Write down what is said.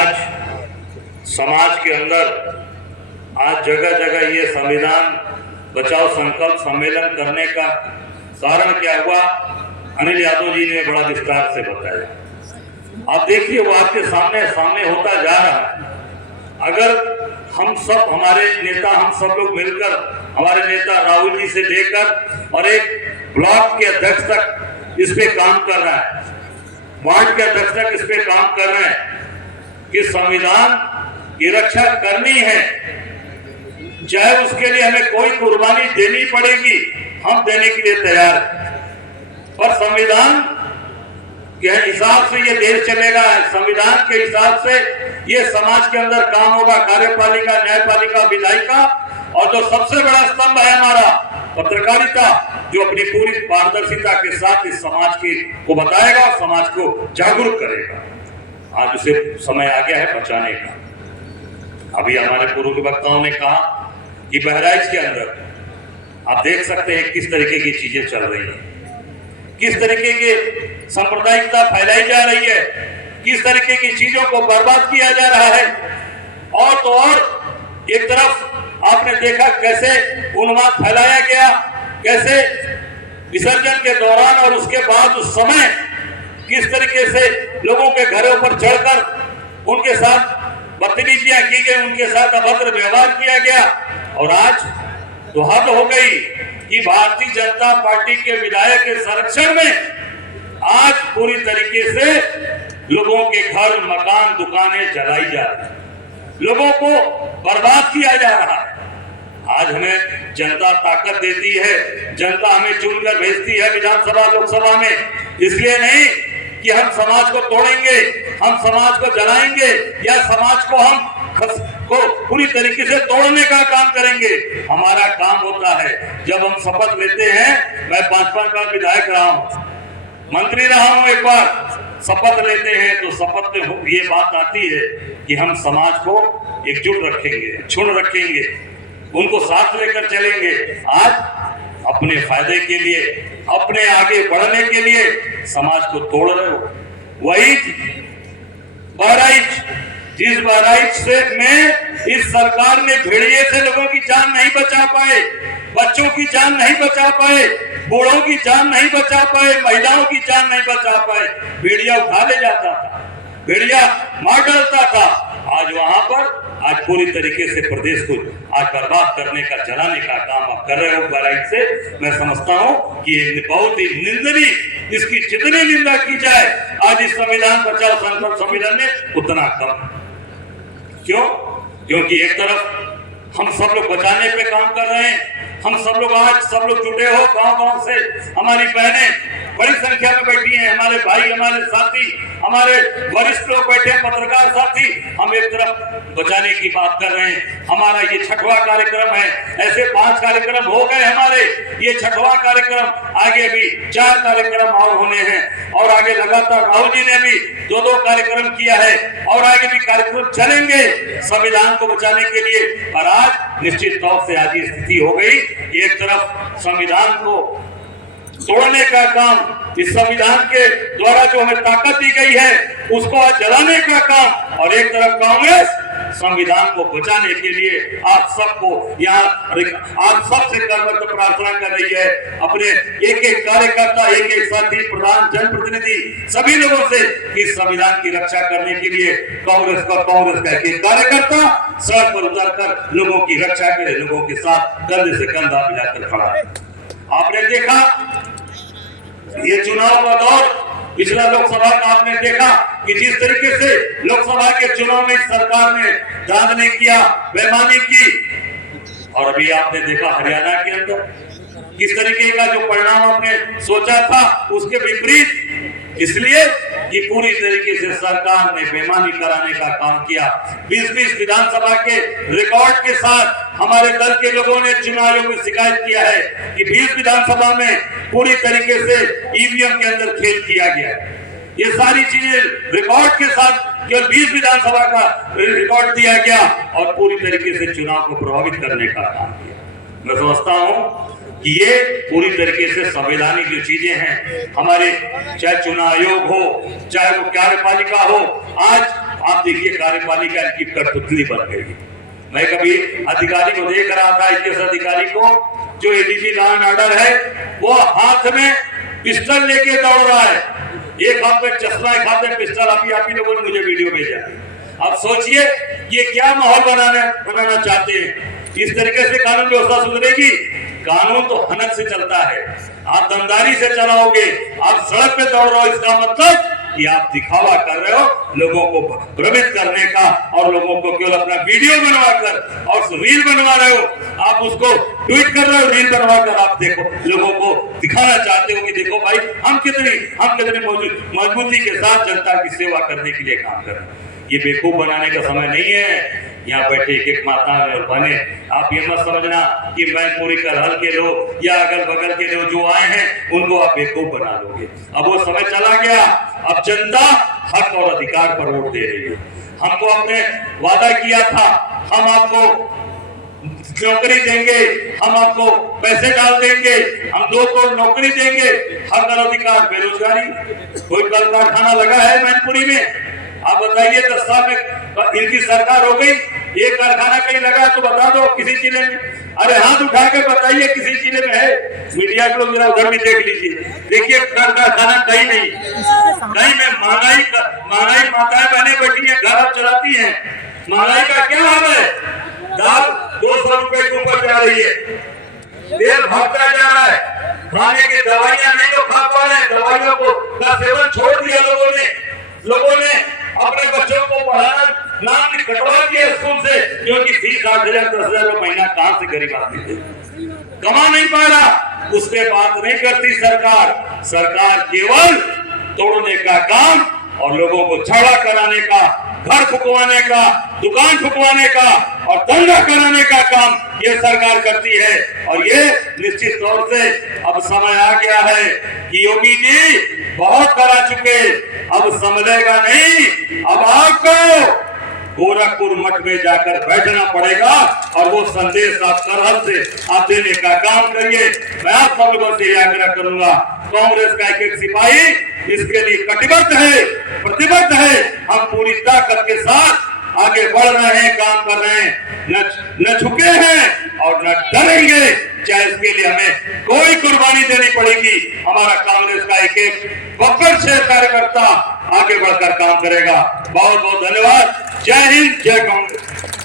आज समाज के अंदर आज जगह जगह ये संविधान बचाओ संकल्प सम्मेलन करने का कारण क्या हुआ, अनिल यादव जी ने बड़ा विस्तार से बताया। आप देखिए वो आपके सामने होता जा रहा है। अगर हम सब, हमारे नेता, हम सब लोग मिलकर, हमारे नेता राहुल जी से लेकर और एक ब्लॉक के अध्यक्ष तक इस पे काम कर रहा है, वार्ड के अध्यक्ष तक इस पे काम कर रहे हैं कि संविधान की रक्षा करनी है, चाहे उसके लिए हमें कोई कुर्बानी देनी पड़ेगी, हम देने के लिए तैयार हैं। पर संविधान के हिसाब से ये देश चलेगा, संविधान के हिसाब से ये समाज के अंदर काम होगा, कार्यपालिका, न्यायपालिका, विधायिका, और जो सबसे बड़ा स्तंभ है हमारा पत्रकारिता, जो अपनी पूरी पारदर्शिता के साथ इस समाज को बताएगा और समाज को जागरूक करेगा। आज उसे समय आ गया है बचाने का। अभी हमारे पूर्व वक्ताओं ने कहा कि बहराइच के अंदर आप देख सकते हैं किस तरीके की चीजें चल रही है, किस तरीके की सांप्रदायिकता फैलाई जा रही है, किस तरीके की चीजों को बर्बाद किया जा रहा है। और तो और एक तरफ आपने देखा कैसे उन्माद फैलाया गया, कैसे विसर्जन के दौरान और उसके बाद उस समय किस तरीके से लोगों के घरों पर चढ़कर उनके साथ बदतमीजियां की गई, उनके साथ अभद्र व्यवहार किया गया। और आज तो हद हो गई कि भारतीय जनता पार्टी के विधायक के संरक्षण में आज पूरी तरीके से लोगों के घर, मकान, दुकानें जलाई जा रही, लोगों को बर्बाद किया जा रहा है। आज हमें जनता ताकत देती है, जनता हमें चुनकर भेजती है विधानसभा, लोकसभा में, इसलिए नहीं कि हम समाज को तोड़ेंगे, हम समाज को जलाएंगे या समाज को हम पूरी तरीके से तोड़ने का काम करेंगे। हमारा काम होता है जब हम शपथ लेते हैं, मैं 5-5 बार विधायक रहा हूं, मंत्री रहा हूं, एक बार शपथ लेते हैं तो शपथ में ये बात आती है कि हम समाज को एकजुट रखेंगे, छुड़ रखेंगे, उनको साथ लेकर चलेंगे। आज अपने फायदे के लिए, अपने आगे बढ़ने के लिए समाज को तोड़ रहे हो। वही बहराइच, जिस बहराइच से में इस सरकार ने भेड़िए से लोगों की जान नहीं बचा पाए, बच्चों की जान नहीं बचा पाए, बूढ़ों की जान नहीं बचा पाए, महिलाओं की जान नहीं बचा पाए, भेड़िया उठा ले जाता था, भेड़िया मार डालता था। आज वहां पर आज पूरी तरीके से प्रदेश को आज बर्बाद करने का, जलाने का काम आप कर रहे हो बहराइच से। मैं समझता हूं कि ये बहुत ही निंदनीय, इसकी जितनी निंदा की जाए आज इस संविधान बचाओ संकल्प सम्मेलन में उतना कम। क्यों? क्योंकि एक तरफ हम सब लोग बचाने पे काम कर रहे हैं, हम सब लोग आज सब लोग जुटे हो, गांव-गांव से हमारी बहनें बड़ी संख्या में बैठी हैं, हमारे भाई, हमारे साथी, हमारे वरिष्ठ लोग बैठे हैं, पत्रकार साथी, हम एक तरफ बचाने की बात कर रहे हैं। हमारा ये 6वां कार्यक्रम है, ऐसे 5 कार्यक्रम हो गए हमारे, ये 6वां कार्यक्रम, आगे भी 4 कार्यक्रम और होने हैं, और आगे लगातार राहुल जी ने भी 2-2 कार्यक्रम किया है, और आगे भी कार्यक्रम चलेंगे संविधान को बचाने के लिए। और आज निश्चित तौर से आज ये स्थिति हो गई, एक तरफ संविधान को तोड़ने का काम, इस संविधान के द्वारा जो हमें ताकत दी गई है उसको आज जलाने का काम, और एक तरफ कांग्रेस संविधान को बचाने के लिए आप सबको यहाँ आप सबसे करबद्ध प्रार्थना कर रही है, अपने एक-एक कार्यकर्ता, एक-एक साथी, प्रधान, जनप्रतिनिधि, सभी लोगों से इस संविधान की रक्षा करने के लिए कांग्रेस का एक कार्यकर्ता सड़क पर उतरकर लोगों की रक्षा करे, लोगों के साथ कंधे से कंधा मिलाकर खड़ा है। आपने देखा ये चुनाव का दौर, पिछला लोकसभा का आपने देखा कि जिस तरीके से लोकसभा के चुनाव में सरकार ने धांधली किया, बेईमानी की, और अभी आपने देखा हरियाणा के अंदर किस तरीके का जो परिणाम आपने सोचा था उसके विपरीत, इसलिए कि पूरी तरीके से सरकार ने बेईमानी कराने का काम किया। 20-20 विधानसभा के रिकॉर्ड के साथ हमारे दल के लोगों ने चुनाव आयोग में शिकायत किया है कि 20 विधानसभा में पूरी तरीके से ईवीएम के अंदर खेल किया गया। ये सारी चीजें रिकॉर्ड के साथ केवल 20 विधानसभा का रिकॉर्ड दिया गया और पूरी तरीके से चुनाव को प्रभावित करने का काम किया। मैं समझता हूं कि ये पूरी तरीके से संवैधानिक जो चीजें हैं हमारे, चाहे चुनाव आयोग हो, चाहे वो कार्यपालिका हो, आज आप देखिए कार्यपालिका इनकी कठपुतली बन गई। मैं कभी अधिकारी को देख रहा था, IPS अधिकारी को, जो ADG लॉ एंड ऑर्डर है, वो हाथ में पिस्टल लेके दौड़ रहा है, एक हाथ में चश्मा, एक हाथ में पिस्टल। आप ही लोगों ने मुझे वीडियो भेजा। अब सोचिए ये क्या माहौल बनाना चाहते हैं। इस तरीके से कानून व्यवस्था सुधरेगी? कानून तो हनक से चलता है, आप दमदारी से चलाओगे, आप सड़क पे दौड़ रहे हो, इसका मतलब कि आप दिखावा कर रहे हो लोगों को भ्रमित करने का, और लोगों को केवल अपना वीडियो बनवाकर और रील बनवा रहे हो, आप उसको ट्वीट कर रहे हो, रील बनवाकर आप देखो लोगों को दिखाना चाहते हो कि देखो भाई हम कितनी मजबूती के साथ जनता की सेवा करने के लिए काम कर रहे हैं। ये बेवकूफ बनाने का समय नहीं है। यहाँ बैठे एक माता और बहने, आप ये मत समझना कि मैनपुरी करहल के लोग या अगल बगल के लोग जो आए हैं उनको आप बेवकूफ बना लोगे। अब वो समय चला गया, अब जनता हक और अधिकार पर वोट दे रही है। हमको आपने वादा किया था, हम आपको नौकरी देंगे, हम आपको पैसे डाल देंगे, हम 2 करोड़ नौकरी देंगे, हक और अधिकार। बेरोजगारी, कोई कल कारखाना लगा है मैनपुरी में? आप बताइए 10 साल में इनकी सरकार हो गई, एक कारखाना कहीं लगा तो बता दो किसी जिले में। अरे हाथ उठा के बताइए किसी जिले में है? मीडिया के लोग जरा उधर भी देख लीजिए, देखिए कारखाना कहीं नहीं। कहीं में महंगाई माताएं बहने बैठी है, घर चलाती है। महंगाई का क्या हाल है? दाल 200 रुपए के ऊपर जा रही है, तेल भागता जा रहा है, खाने की दवाइयां नहीं तो खा पा रहे, दवाइयों का सेवन छोड़ दिया लोगों ने अपने बच्चों को पढ़ाना नाम कटवा दिया स्कूल से, क्योंकि फीस 8,000 10,000 महीना कहां से गरीब आदमी थे, कमा नहीं पा रहा। उस पे बात नहीं करती सरकार केवल तोड़ने का काम और लोगों को झगड़ा कराने का, घर फुकवाने का, दुकान फुकवाने का और दंगा कराने का काम ये सरकार करती है। और ये निश्चित तौर से अब समय आ गया है कि योगी जी बहुत करा चुके, अब संभलेगा नहीं। अब आपको गोरखपुर मठ में जाकर बैठना पड़ेगा और वो संदेश आप करहल से आप देने का काम करिए। मैं आप सब लोगों से आग्रह करूंगा, कांग्रेस का एक सिपाही इसके लिए कटिबद्ध है, प्रतिबद्ध है। हम पूरी ताकत के साथ आगे बढ़ रहे हैं, काम कर रहे हैं, न झुके हैं और न डरेंगे, चाहे इसके लिए हमें कोई कुर्बानी देनी पड़ेगी। हमारा कांग्रेस का एक बब्बर से कार्यकर्ता आगे बढ़कर काम करेगा। बहुत बहुत धन्यवाद। जय हिंद, जय कांग्रेस।